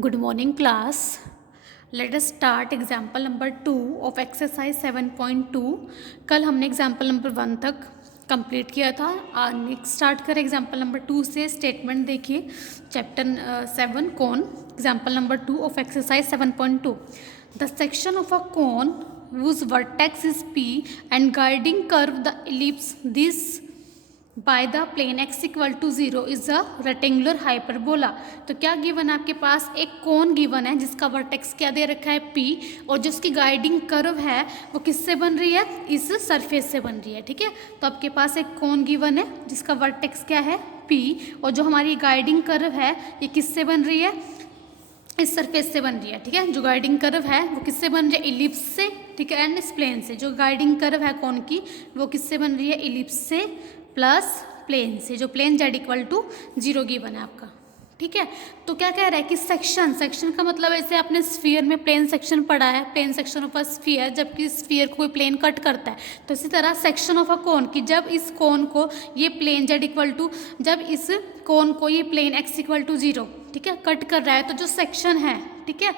Good morning class. Let us start example number 2 of exercise 7.2. कल हमने example number 1 तक complete किया था। नेक्स्ट स्टार्ट करें एग्जाम्पल नंबर 2 से। स्टेटमेंट देखिए चैप्टर 7 कौन example number 2 of exercise 7.2. The section of a cone whose vertex is P and guiding curve the ellipse this by the plane x equal to 0 is a rectangular hyperbola. तो क्या given है आपके पास, एक कोन given है जिसका vertex क्या दे रखा है p, और जो उसकी गाइडिंग कर्व है वो किससे बन रही है, इस सरफेस से बन रही है। ठीक है, तो आपके पास एक कोन गिवन है जिसका वर्टेक्स क्या है p, और जो हमारी गाइडिंग कर्व है ये किससे बन रही है, इस सरफेस से बन रही है। ठीक है, जो गाइडिंग कर्व है वो किससे बन रही है, इलिप्स से। ठीक है, एंड इस प्लेन से। जो गाइडिंग कर्व है कोन की वो किससे बन रही है, इलिप्स से प्लस प्लेन से, जो plane z equal to 0 given है आपका। ठीक है, तो क्या कह रहा है कि सेक्शन का मतलब ऐसे आपने स्फीयर में प्लेन सेक्शन पढ़ा है, plane section of a sphere, जबकि स्फीयर को कोई प्लेन कट करता है। तो इसी तरह सेक्शन ऑफ अ कोन की जब इस कोन को ये प्लेन z इक्वल टू, जब इस कोन को ये प्लेन x इक्वल टू 0 ठीक है कट कर रहा है, तो जो सेक्शन है ठीक है,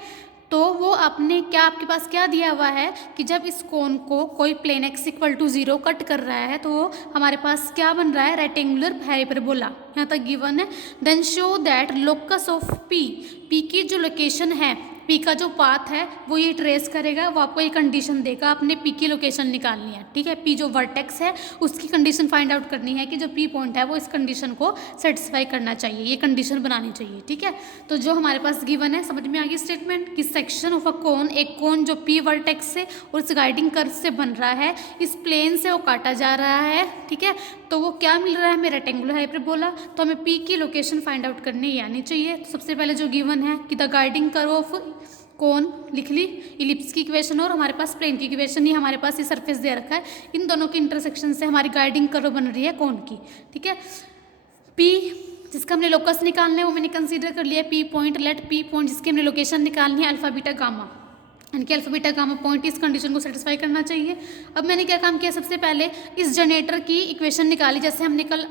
तो वो आपने क्या, आपके पास क्या दिया हुआ है कि जब इस कोन को कोई plane x equal to 0 cut कर रहा है तो हमारे पास क्या बन रहा है, रेक्टेंगुलर हाइपरबोला। यहाँ तक गिवन है। Then show that locus of p की जो लोकेशन है, p का जो पाथ है वो ये ट्रेस करेगा, वो आपको ये कंडीशन देगा, आपने p की लोकेशन निकालनी है। ठीक है, p जो वर्टेक्स है उसकी कंडीशन फाइंड आउट करनी है कि जो p पॉइंट है वो इस कंडीशन को सेटिस्फाई करना चाहिए, ये कंडीशन बनानी चाहिए। ठीक है, तो जो हमारे पास गिवन है, समझ में आ गई स्टेटमेंट कि सेक्शन ऑफ अ कोन, एक कोन जो p वर्टेक्स से और इस गाइडिंग कर्व से बन रहा है, इस प्लेन से वो काटा जा रहा है। ठीक है, तो वो क्या मिल रहा है हमें, रेक्टेंगुलर हाइपरबोला। तो हमें p की लोकेशन फाइंड आउट करनी आनी चाहिए। तो सबसे पहले जो गिवन है कि the guiding curve of cone लिख ली, इलिप्स की इक्वेशन और हमारे पास प्लेन की इक्वेशन ही हमारे पास ये सरफेस दे रखा है, इन दोनों के इंटरसेक्शन से हमारी गाइडिंग कर्व बन रही है कोन की। ठीक है, p जिसका हमने लोकस निकालना है वो मैंने कंसीडर कर लिया p point, let p point जिसकी हमने लोकेशन निकालनी है अल्फा बीटा गामा, यानी अल्फा बीटा गामा पॉइंट इस कंडीशन को सेटिस्फाई करना चाहिए। अब मैंने क्या काम किया, सबसे पहले इस जनरेटर की इक्वेशन निकाली, जैसे हमने कल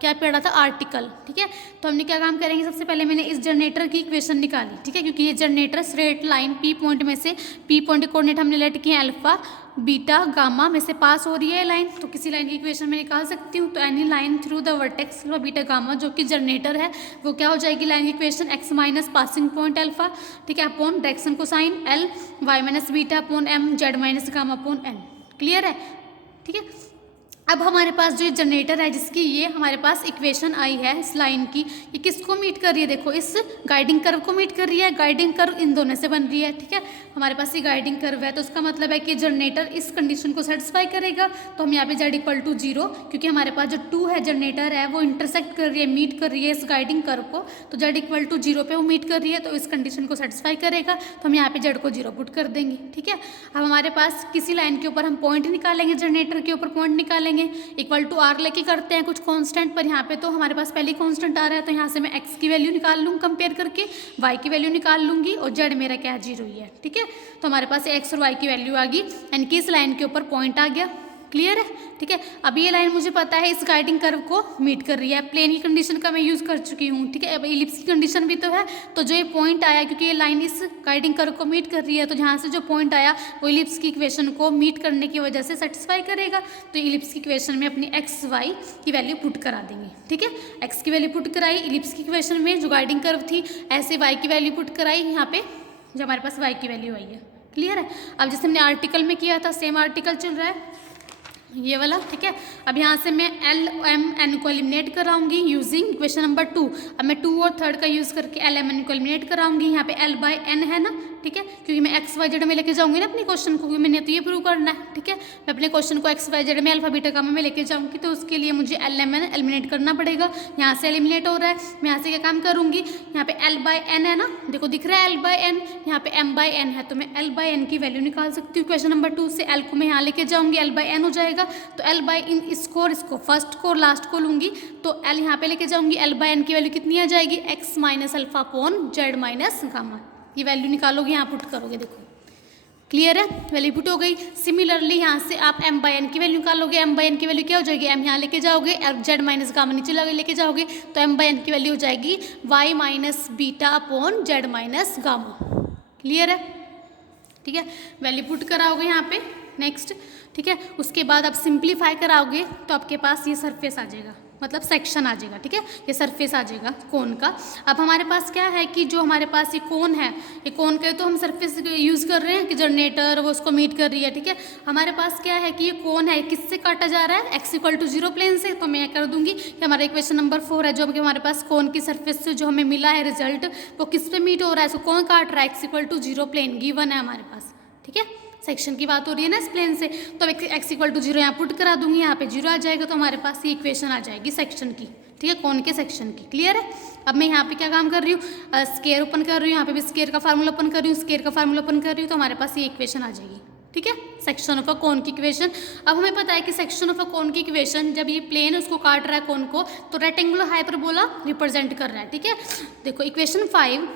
क्या पढ़ा था, आर्टिकल। ठीक है, तो हमने क्या काम करेंगे, सबसे पहले मैंने इस जनरेटर की इक्वेशन निकाली। ठीक है, क्योंकि ये generator straight line P point में से, पी पॉइंट के कोऑर्डिनेट हमने लेट किए अल्फा बीटा गामा में से पास हो रही है लाइन, तो किसी लाइन की इक्वेशन में निकाल सकती हूँ। तो any line through the vertex alpha beta gamma जो कि जनरेटर है वो क्या हो जाएगी, लाइन की equation x minus passing point alpha, ठीक है, upon direction cosine l y minus beta upon m z minus gamma upon n। Clear है? ठीक है, अब हमारे पास जो जनरेटर है जिसकी ये हमारे पास इक्वेशन आई है इस लाइन की, ये किसको मीट कर रही है, देखो इस गाइडिंग कर्व को मीट कर रही है। गाइडिंग कर्व इन दोनों से बन रही है। ठीक है, हमारे पास ये गाइडिंग कर्व है, तो उसका मतलब है कि जनरेटर इस कंडीशन को सेटिस्फाई करेगा। तो हम यहाँ पे z इक्वल टू 0, क्योंकि हमारे पास जो 2 है जनरेटर है वो इंटरसेक्ट कर रही है, मीट कर रही है इस गाइडिंग कर्व को, तो z इक्वल टू 0 पे वो मीट कर रही है, तो इस कंडीशन को सेटिस्फाई करेगा। तो हम यहाँ पे z को 0 पुट कर देंगे। ठीक है, अब हमारे पास किसी लाइन के ऊपर हम पॉइंट निकालेंगे, जनरेटर के ऊपर पॉइंट निकालेंगे, इक्वल टू आर लेके करते हैं कुछ कांस्टेंट, पर यहाँ पे तो हमारे पास पहले कांस्टेंट आ रहा है, तो यहाँ से मैं x की वैल्यू निकाल लूँ कंपेयर करके, y की वैल्यू निकाल लूँगी, और z मेरा क्या 0 ही है। ठीक है, तो हमारे पास x और y की वैल्यू आ गई, यानी कि इस लाइन के ऊपर पॉइंट आ गया। क्लियर है? ठीक है, अब ये लाइन मुझे पता है इस गाइडिंग कर्व को मीट कर रही है, प्लेन की कंडीशन का मैं यूज़ कर चुकी हूँ। ठीक है, अब इलिप्स की कंडीशन भी तो है, तो जो ये पॉइंट आया, क्योंकि ये लाइन इस गाइडिंग कर्व को मीट कर रही है, तो जहाँ से जो पॉइंट आया वो इलिप्स की इक्वेशन को मीट करने की वजह से सेटिस्फाई करेगा। तो इलिप्स की इक्वेशन में अपनी एक्स वाई की वैल्यू पुट करा देंगे। ठीक है, एक्स की वैल्यू पुट कराई इलिप्स की इक्वेशन में, जो गाइडिंग कर्व थी, ऐसे वाई की वैल्यू पुट कराई यहाँ पे, जो हमारे पास वाई की वैल्यू आई है। क्लियर है? अब जैसे हमने आर्टिकल में किया था सेम आर्टिकल चल रहा है ये वाला। ठीक है, अब यहाँ से मैं एल एम एन को एलिमिनेट कराऊंगी यूजिंग इक्वेशन नंबर 2। अब मैं 2 और 3 का यूज़ करके एल एम एन को एलिमिनेट कराऊंगी। यहाँ पे एल बाई एन है ना, ठीक है, क्योंकि मैं एक्स वाई जेड में लेके जाऊंगी ना अपने क्वेश्चन को, क्योंकि मैंने तो ये प्रूव करना है। ठीक है, मैं अपने क्वेश्चन को एक्स वाई जेड में अल्फा बीटा गामा में लेके जाऊंगी, तो उसके लिए मुझे एल एम एन एलिमिनेट करना पड़ेगा। यहाँ से एलिमिनेट हो रहा है, मैं यहाँ से क्या काम करूँगी, यहाँ पे एल बाई एन है ना, देखो दिख रहा है एल बाई एन, यहाँ पे एम बाई एन है, तो मैं एल बाई एन की वैल्यू निकाल सकती हूँ। क्वेश्चन नंबर 2 से एल को मैं यहाँ लेके जाऊँगी, एल बाई एन हो जाएगा, तो एल बाई इन इसको और इसको फर्स्ट को और लास्ट को लूँगी, तो एल यहाँ पे लेके जाऊँगी, एल बाई एन की वैल्यू कितनी आ जाएगी, x minus alpha upon Z minus gamma. ये वैल्यू निकालोगे, यहाँ पुट करोगे, देखो क्लियर है, वैल्यू पुट हो गई। सिमिलरली यहाँ से आप m बाई एन की वैल्यू निकालोगे, m बाई एन की वैल्यू क्या हो जाएगी, m यहाँ लेके जाओगे और z माइनस गामा नीचे लेके जाओगे, तो m बाई एन की वैल्यू हो जाएगी y minus beta upon z minus gamma. Clear है, ठीक है, वैल्यू पुट कराओगे यहाँ पे। नेक्स्ट, ठीक है, उसके बाद आप सिंप्लीफाई कराओगे तो आपके पास ये सरफेस आ जाएगा, मतलब सेक्शन आ जाएगा, ठीक है, ये सरफेस आ जाएगा कोन का। अब हमारे पास क्या है कि जो हमारे पास ये कोन है, ये कोन का तो हम सरफेस यूज़ कर रहे हैं कि जनरेटर वो उसको मीट कर रही है, ठीक है। हमारे पास क्या है कि ये कोन है, किससे काटा जा रहा है, x=0 प्लेन से, तो मैं कर दूंगी कि हमारा इक्वेशन नंबर 4 है, जो कि हमारे पास कोन की सरफेस से जो हमें मिला है रिजल्ट, वो किस पे मीट हो रहा है, इसको कौन काट रहा है, x=0 प्लेन गिवन है हमारे पास, ठीक है, सेक्शन की बात हो रही है ना इस प्लेन से। तो x=0 यहाँ पुट करा दूंगी, यहाँ पे 0 आ जाएगा, तो हमारे पास ये इक्वेशन आ जाएगी सेक्शन की, ठीक है, कौन के सेक्शन की। क्लियर है। अब मैं यहाँ पे क्या काम कर रही हूँ, स्केयर ओपन कर रही हूँ, यहाँ पे भी स्केयर का फार्मूला ओपन कर रही हूँ, स्केयर का फार्मूला ओपन कर रही हूँ, तो हमारे पास ये इक्वेशन आ जाएगी, ठीक है, सेक्शन ऑफ अ कोन की इक्वेशन। अब हमें पता है कि सेक्शन ऑफ अ कोन की इक्वेशन, जब ये प्लेन उसको काट रहा है कोन को, तो रेक्टेंगुलर हाइपरबोला रिप्रेजेंट कर रहा है, ठीक है। देखो equation 5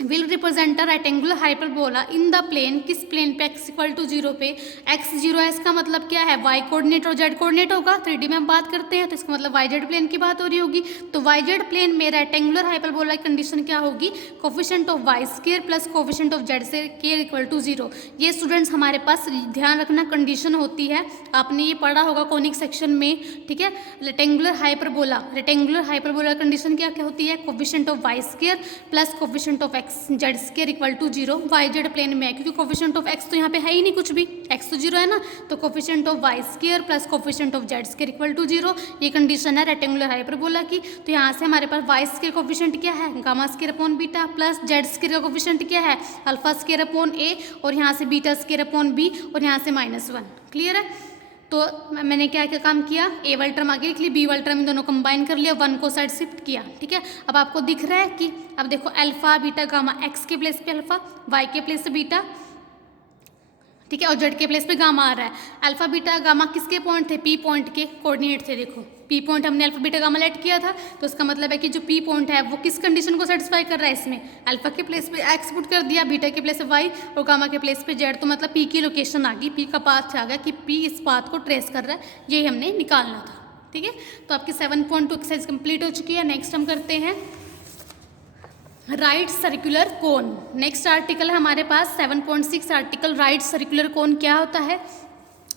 will represent a rectangular hyperbola in the plane, किस प्लेन पे, x=0 पे, x0 है, इसका मतलब क्या है, y कोऑर्डिनेट और z कोऑर्डिनेट होगा, 3D में हम बात करते हैं तो इसका मतलब yz प्लेन की बात हो रही होगी। तो yz प्लेन में रेक्टेंगुलर हाइपरबोला की कंडीशन क्या होगी, coefficient of y square plus coefficient of z square = 0। ये स्टूडेंट्स हमारे पास ध्यान रखना कंडीशन होती है, आपने ये पढ़ा होगा कोनिक सेक्शन में, ठीक है। रेक्टेंगुलर हाइपरबोला कंडीशन क्या क्या होती है, coefficient of y square plus coefficient of z square = 0, yz plane में है, क्योंकि कोफिशिएंट ऑफ x तो यहाँ पे है ही नहीं कुछ भी, x तो 0 है ना, तो coefficient of y square plus coefficient of z square = 0, ये कंडीशन है रेक्टेंगुलर हाइपरबोला की। तो यहाँ से हमारे पास y स्क्वायर कोफिशिएंट क्या है, gamma square upon beta, plus z square का कोफिशिएंट क्या है, अल्फा स्क्वायर अपॉन a, और यहाँ से बीटा स्क्वायर अपॉन b, और यहाँ से -1। क्लियर है। तो मैंने क्या क्या काम किया, ए वाला टर्म आगे लिख ली, बी वाला टर्म इन दोनों कंबाइन कर लिया, 1 को साइड शिफ्ट किया, ठीक है। अब आपको दिख रहा है कि अब देखो अल्फा बीटा गामा, एक्स के प्लेस पे अल्फा, वाई के प्लेस पे बीटा, ठीक है, और जेड के प्लेस पे गामा आ रहा है। अल्फा बीटा गामा किसके पॉइंट थे, पी पॉइंट के कोऑर्डिनेट थे। देखो पी पॉइंट हमने अल्फा बीटा गामा लेट किया था, तो इसका मतलब है कि जो पी पॉइंट है वो किस कंडीशन को सेटिस्फाई कर रहा है, इसमें अल्फा के प्लेस पे एक्स पुट कर दिया, बीटा के प्लेस पे वाई और गामा के प्लेस पे जेड, तो मतलब पी की लोकेशन आ गई, पी का पाथ आ गया कि पी इस पाथ को ट्रेस कर रहा है, यही हमने निकालना था, ठीक है। तो आपकी 7.2 एक्सरसाइज कंप्लीट हो चुकी है। नेक्स्ट हम करते हैं राइट सर्कुलर कोन। नेक्स्ट आर्टिकल है हमारे पास 7.6 आर्टिकल, राइट सर्कुलर कोन क्या होता है,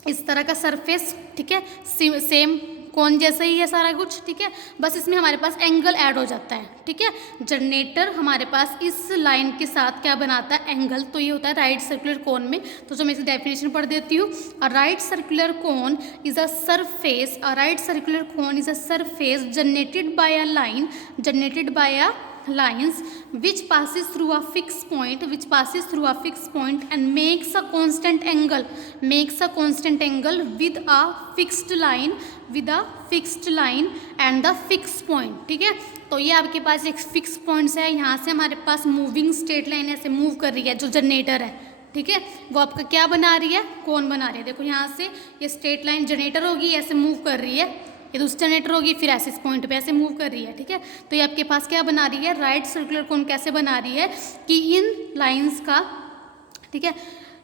इस तरह का सरफेस, ठीक है, सेम कोन जैसा ही है सारा कुछ, ठीक है, बस इसमें हमारे पास एंगल ऐड हो जाता है, ठीक है। जनरेटर हमारे पास इस लाइन के साथ क्या बनाता है, एंगल, तो ये होता है राइट सर्कुलर कोन में। तो जो मैं इसकी डेफिनेशन पढ़ देती हूँ, अ right circular cone is a surface, a right circular cone is a surface generated by a lines which passes through a fixed point and makes a constant angle with a fixed line and the fixed point, ठीक है। तो ये आपके पास एक fix points है, यहाँ से हमारे पास मूविंग स्ट्रेट लाइन ऐसे मूव कर रही है, जो जनरेटर है, ठीक है, वो आपका क्या बना रही है, कोन बना रही है। देखो यहाँ से ये स्ट्रेट लाइन जनरेटर होगी, ऐसे मूव कर रही है, ये दूसरी जनरेटर होगी, फिर ऐसे इस पॉइंट पे ऐसे मूव कर रही है, ठीक है। तो ये आपके पास क्या बना रही है, राइट सर्कुलर कोन कैसे बना रही है कि इन लाइंस का, ठीक है,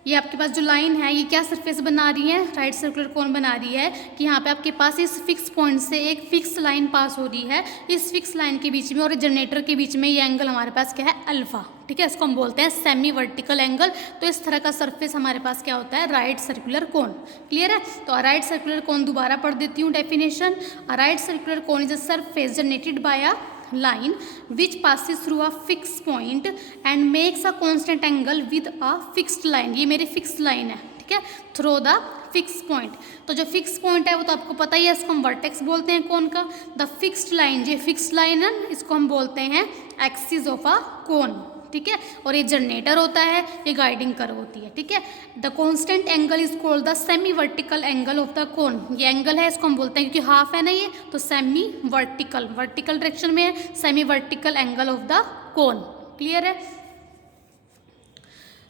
ये आपके पास जो लाइन है ये क्या सरफेस बना रही है, राइट सर्कुलर कोन बना रही है कि यहाँ पे आपके पास इस फिक्स पॉइंट से एक फिक्स लाइन पास हो रही है, इस फिक्स लाइन के बीच में और जनरेटर के बीच में ये एंगल हमारे पास क्या है, अल्फा, ठीक है, इसको हम बोलते हैं सेमी वर्टिकल एंगल। तो इस तरह का सरफेस हमारे पास क्या होता है, राइट सर्कुलर कोन। क्लियर है। तो राइट सर्कुलर कोन दोबारा पढ़ देती हूँ definition, right circular cone is a surface generated by a line which passes through a fixed point and makes a constant angle with a fixed line। ये मेरी fix line है, ठीक है, थ्रू द फिक्स पॉइंट। तो जो fix point है वो तो आपको पता ही है, इसको हम वर्टेक्स बोलते हैं कोन का। द फिक्स्ड लाइन, ये फिक्स्ड लाइन है, इसको हम बोलते हैं एक्सिस ऑफ अ कोन, ठीक है। और ये जनरेटर होता है, ये गाइडिंग कर्व होती है, ठीक है। The constant angle is called the semi vertical angle of the cone. ये एंगल है, इसको हम बोलते हैं, क्योंकि हाफ है ना ये, तो सेमी वर्टिकल डायरेक्शन में है, semi vertical angle of the cone. Clear है।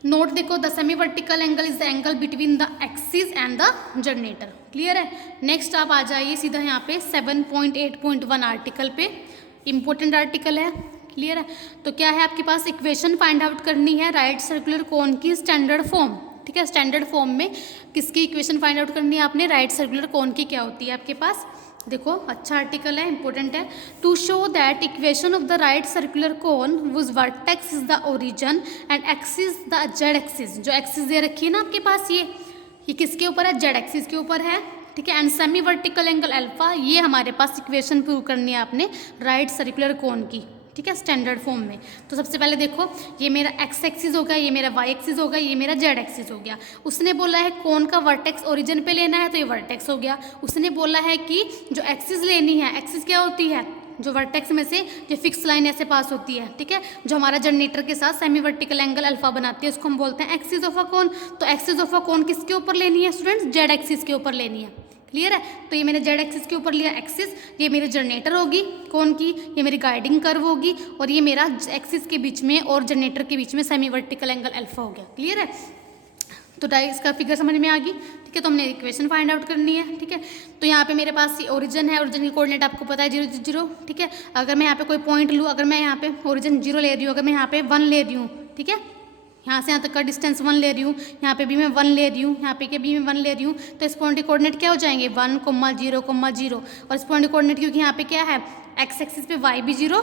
नोट देखो, the semi vertical angle is the angle between the axis and the generator. Clear है। नेक्स्ट आप आ जाइए सीधा यहाँ पे 7.8.1 आर्टिकल पे, इंपॉर्टेंट आर्टिकल है। क्लियर है। तो क्या है आपके पास, इक्वेशन फाइंड आउट करनी है राइट सर्कुलर कोन की स्टैंडर्ड फॉर्म, ठीक है। स्टैंडर्ड फॉर्म में किसकी इक्वेशन फाइंड आउट करनी है आपने, राइट सर्कुलर कोन की क्या होती है आपके पास। देखो अच्छा आर्टिकल है, इंपॉर्टेंट है। To show that equation of the right circular cone whose vertex is the origin and axis the z axis, जो एक्सिस दे रखी है ना आपके पास ये किसके ऊपर है, जेड एक्सिस के ऊपर है, ठीक है। And semi vertical angle alpha, ये हमारे पास इक्वेशन प्रूव करनी है आपने राइट सर्कुलर कोन की, ठीक है, स्टैंडर्ड फॉर्म में। तो सबसे पहले देखो ये मेरा एक्स एक्सिस हो गया, ये मेरा वाई एक्सिस हो गया, ये मेरा जेड एक्सिस हो गया। उसने बोला है कोन का वर्टेक्स ओरिजिन पे लेना है, तो ये वर्टेक्स हो गया। उसने बोला है कि जो एक्सिस लेनी है, एक्सिस क्या होती है, जो वर्टेक्स में से जो फिक्स लाइन ऐसे पास होती है, ठीक है, जो हमारा जनरेटर के साथ सेमी वर्टिकल एंगल अल्फा बनाती है, उसको हम बोलते हैं एक्सिस ऑफ अ कोन। तो एक्सिस ऑफ अ कोन किसके ऊपर लेनी है स्टूडेंट्स, जेड एक्सिस के ऊपर लेनी है। क्लियर है। तो ये मैंने जेड एक्सिस के ऊपर लिया एक्सिस, ये मेरी जनरेटर होगी कौन की, ये मेरी गाइडिंग कर्व होगी, और ये मेरा एक्सिस के बीच में और जनरेटर के बीच में सेमी वर्टिकल एंगल अल्फा हो गया। क्लियर है। तो इसका फिगर समझ में आ गई, ठीक है। तो हमने इक्वेशन फाइंड आउट करनी है, ठीक है। तो यहाँ पे मेरे पास ये ओरिजिन है, ओरिजिन की कोऑर्डिनेट आपको पता है 0 0, ठीक है। अगर मैं यहाँ पे कोई पॉइंट लूँ, अगर मैं यहाँ पे ओरिजिन 0 ले रही हूँ, अगर मैं यहाँ पे 1 ले रही हूँ, ठीक है, यहाँ से यहाँ तक का डिस्टेंस 1 ले रही हूँ, यहाँ पे भी मैं 1 ले रही हूँ, यहाँ पे के भी मैं 1 ले रही हूँ, तो इस पॉइंट के कोऑर्डिनेट क्या हो जाएंगे 1, 0, 0। और इस पॉइंट के कोऑर्डिनेट क्योंकि यहाँ पे क्या है, एक्स एक्सिस पे वाई भी 0,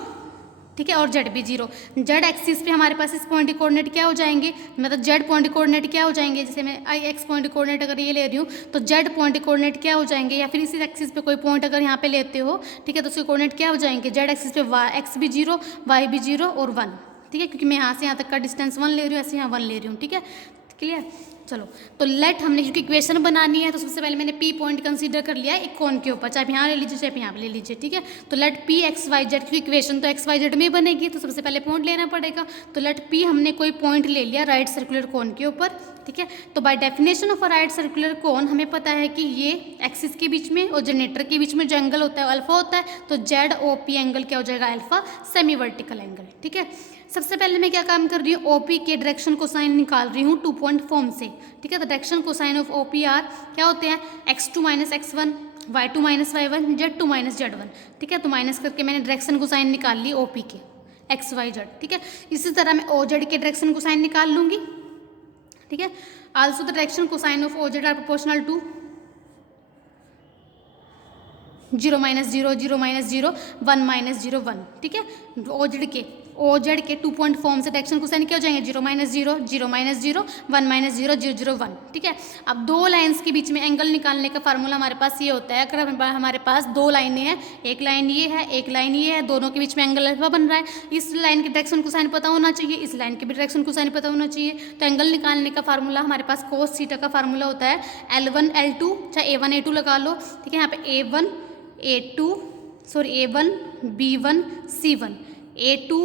ठीक है, और जेड भी 0। जेड एक्सिस पे हमारे पास इस पॉइंट के कोऑर्डिनेट क्या हो जाएंगे, मतलब जेड पॉइंट के कोऑर्डिनेट क्या हो जाएंगे, जैसे मैं आई एक्स पॉइंट के कोऑर्डिनेट अगर ये ले रही हूँ तो जेड पॉइंट के कोऑर्डिनेट क्या हो जाएंगे, या फिर इसी एक्सिस पे कोई पॉइंट अगर यहाँ पे लेते हो, ठीक है, तो उसके कोऑर्डिनेट क्या हो जाएंगे, जेड एक्सिस पे वाई एक्स भी 0, वाई भी 0 और 1, ठीक है, क्योंकि मैं यहाँ से यहाँ तक का डिस्टेंस 1 ले रही हूँ, ऐसे यहाँ 1 ले रही हूँ, ठीक है। क्लियर। चलो तो लेट हमने क्योंकि इक्वेशन बनानी है, तो सबसे पहले मैंने पी पॉइंट कंसीडर कर लिया है एक कोन के ऊपर, चाहे यहाँ ले लीजिए चाहे यहाँ ले लीजिए, ठीक है। तो let p x y z, क्योंकि इक्वेशन तो एक्स वाई जेड में बनेगी, तो सबसे पहले पॉइंट लेना पड़ेगा। तो लेट पी हमने कोई पॉइंट ले लिया राइट सर्कुलर कोन के ऊपर, ठीक है। तो by definition of a right circular कोन हमें पता है कि ये एक्सिस के बीच में और जनरेटर के बीच में जो एंगल होता है अल्फा होता है, तो जेड ओ पी एंगल क्या हो जाएगा, अल्फा सेमी वर्टिकल एंगल, ठीक है। सबसे पहले मैं क्या काम कर रही हूँ, ओपी के डायरेक्शन कोसाइन निकाल रही हूँ 2 पॉइंट फॉर्म से, ठीक है। तो direction cosine of OP are क्या होते हैं, x2 - x1, y2 - y1, z2 - z1, ठीक है। तो माइनस करके मैंने डायरेक्शन कोसाइन निकाल ली ओपी के एक्स वाई जेड, ठीक है। इसी तरह मैं ओ जेड के डायरेक्शन कोसाइन निकाल लूँगी, ठीक है। Also the direction cosine of O z are proportional to 0 - 0, 0 - 0, 1 - 0, 1, ठीक है। ओ जेड के 2 पॉइंट फॉर्म से डायरेक्शन कोसाइन क्या हो जाएंगे, 0 - 0, 0 - 0, 1 - 0, 0 0 1, ठीक है। अब दो लाइंस के बीच में एंगल निकालने का फार्मूला हमारे पास ये होता है, अगर हमारे पास दो लाइनें हैं, एक लाइन ये है एक लाइन ये है, दोनों के बीच में एंगल अल्फा बन रहा है, इस लाइन के डायरेक्शन कोसाइन पता होना चाहिए, इस लाइन के भी डायरेक्शन कोसाइन पता होना चाहिए। तो एंगल निकालने का फार्मूला हमारे पास कोस थीटा का फार्मूला होता है L1 L2, चाहे A1 A2 लगा लो, ठीक है। यहाँ पे A1 A1 B1 C1, A2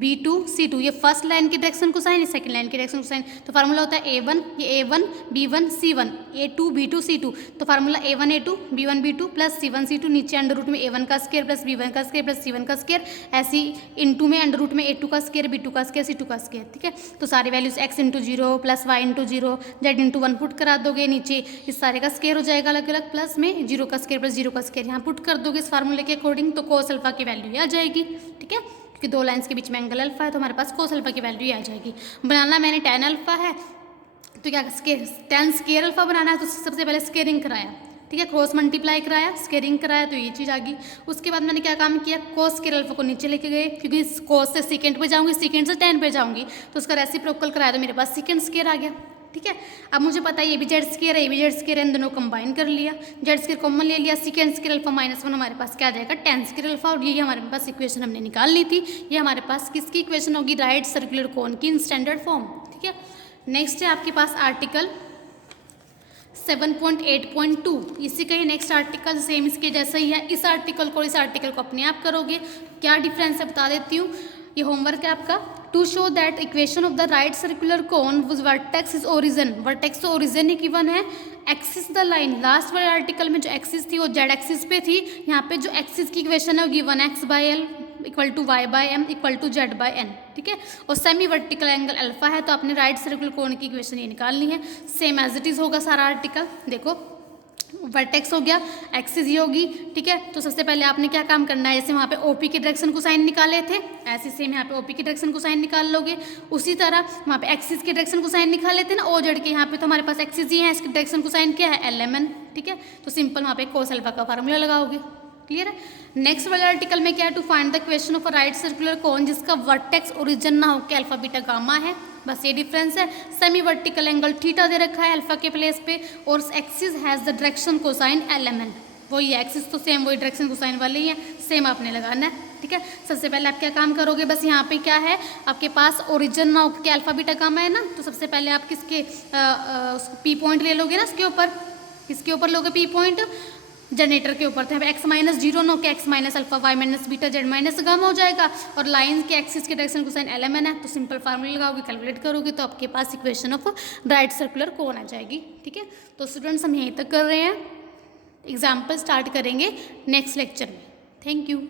B2 C2, ये फर्स्ट लाइन की डायरेक्शन कोसाइन, ये सेकंड लाइन की डायरेक्शन कोसाइन। तो फार्मूला होता है A1, ये A1 B1 C1, A2 B2 C2। तो formula A1 A2 B1 B2 plus C1 C2, नीचे अंडर रूट में A1 का स्क्वायर प्लस B1 का स्क्वायर प्लस C1 का स्क्वायर, ऐसी इनटू में अंडर रूट में A2 का स्क्वायर B2 का स्क्वायर C2 का स्क्वायर, ठीक है। तो सारी values x into 0 plus y into 0 z into 1 put करा दोगे, नीचे इस सारे का स्क्वायर हो जाएगा अलग अलग, प्लस में 0 का स्क्वायर प्लस 0 का स्क्वायर यहाँ पुट कर दोगे इस फार्मूले के अकॉर्डिंग, तो कोस अल्फा की वैल्यू आ जाएगी, ठीक है। क्योंकि दो लाइंस के बीच में एंगल अल्फा है, तो हमारे पास कोस अल्फा की वैल्यू आ जाएगी। बनाना मैंने tan अल्फा है, तो क्या tan स्केयर अल्फा बनाना है, तो सबसे पहले स्केयरिंग कराया, ठीक है, क्रॉस मल्टीप्लाई कराया, स्केयरिंग कराया, तो ये चीज़ आ गई। उसके बाद मैंने क्या काम किया, कोस स्केयर अल्फा को नीचे लेके गए, क्योंकि कोस से सेकेंड पे जाऊँगी, सेकेंड से tan पे जाऊँगी, तो उसका रेसिप्रोकल कराया, तो मेरे पास सेकेंड स्केयर आ गया, ठीक है। अब मुझे पता है ये भी जेड स्केयर है, ये भी जेड स्केयर है, इन दोनों कंबाइन कर लिया, जेड स्केयर कॉमन ले लिया, सेकेंड स्केयर अल्फा -1 हमारे पास क्या आ जाएगा, tan स्केयर अल्फा, और ये हमारे पास इक्वेशन हमने निकालनी थी। ये हमारे पास किसकी इक्वेशन होगी, राइट सर्कुलर कोन की इन स्टैंडर्ड फॉर्म, ठीक है। नेक्स्ट है आपके पास आर्टिकल 7.8.2, इसी का ही नेक्स्ट आर्टिकल सेम इसके जैसा ही है। इस आर्टिकल को इस आर्टिकल को अपने आप करोगे, क्या डिफरेंस है बता देती हूँ, ये होमवर्क है आपका। To show that equation of the right circular cone which vertex is origin, vertex तो ओरिजिन ही गिवन है, एक्सिस द लाइन, लास्ट वाले आर्टिकल में जो एक्सिस थी वो जेड एक्सिस पे थी, यहाँ पे जो एक्सिस की इक्वेशन है वो गिवन है x/l equal to y/m equal to z/n, ठीक है। और सेमी वर्टिकल एंगल अल्फा है, तो आपने राइट सर्कुलर कोन की इक्वेशन ये निकालनी है। सेम एज इट इज होगा सारा आर्टिकल। देखो वर्टेक्स हो गया, एक्सिस ये होगी, ठीक है। तो सबसे पहले आपने क्या काम करना है, जैसे वहाँ पे ओपी के डायरेक्शन को साइन निकाले थे, ऐसे सेम यहाँ पे ओपी के डायरेक्शन को साइन निकाल लोगे। उसी तरह वहाँ पे एक्सिस के डायरेक्शन को साइन निकाल लेते हैं ना, ओ जेड के, यहाँ पे तो हमारे पास एक्सिस ही है, इसके डायरेक्शन को साइन क्या है, LMN, ठीक है। तो सिंपल वहाँ पे कोस अल्फा का फार्मूला लगाओगे, क्लियर है। नेक्स्ट वाले आर्टिकल में क्या है, to find the equation of a right circular cone जिसका वर्टेक्स ओरिजिन ना होकर अल्फा बीटा गामा है, बस ये डिफरेंस है। सेमी वर्टिकल एंगल थीटा दे रखा है अल्फा के प्लेस पे, और axis has the direction cosine LMN, वही है, एक्सिस तो सेम वही डायरेक्शन कोसाइन वाले ही है, सेम आपने लगाना है, ठीक है। सबसे पहले आप क्या काम करोगे, बस यहाँ पे क्या है आपके पास ओरिजिन ना होकर अल्फा बीटा गामा है ना, तो सबसे पहले आप किसके पी पॉइंट ले लोगे ना, इसके ऊपर, किसके ऊपर लोगे पी पॉइंट, जनरेटर के ऊपर। तो यहाँ x माइनस जीरो नो के x minus alpha y minus beta z minus gamma हो जाएगा, और लाइन के एक्सिस के डायरेक्शन कोसाइन LMN है, तो सिंपल फार्मूला लगाओगे, कैलकुलेट करोगे तो आपके पास equation of right circular cone आ जाएगी, ठीक है। तो स्टूडेंट्स हम यहीं तक कर रहे हैं, एग्जाम्पल स्टार्ट करेंगे नेक्स्ट लेक्चर में। Thank you.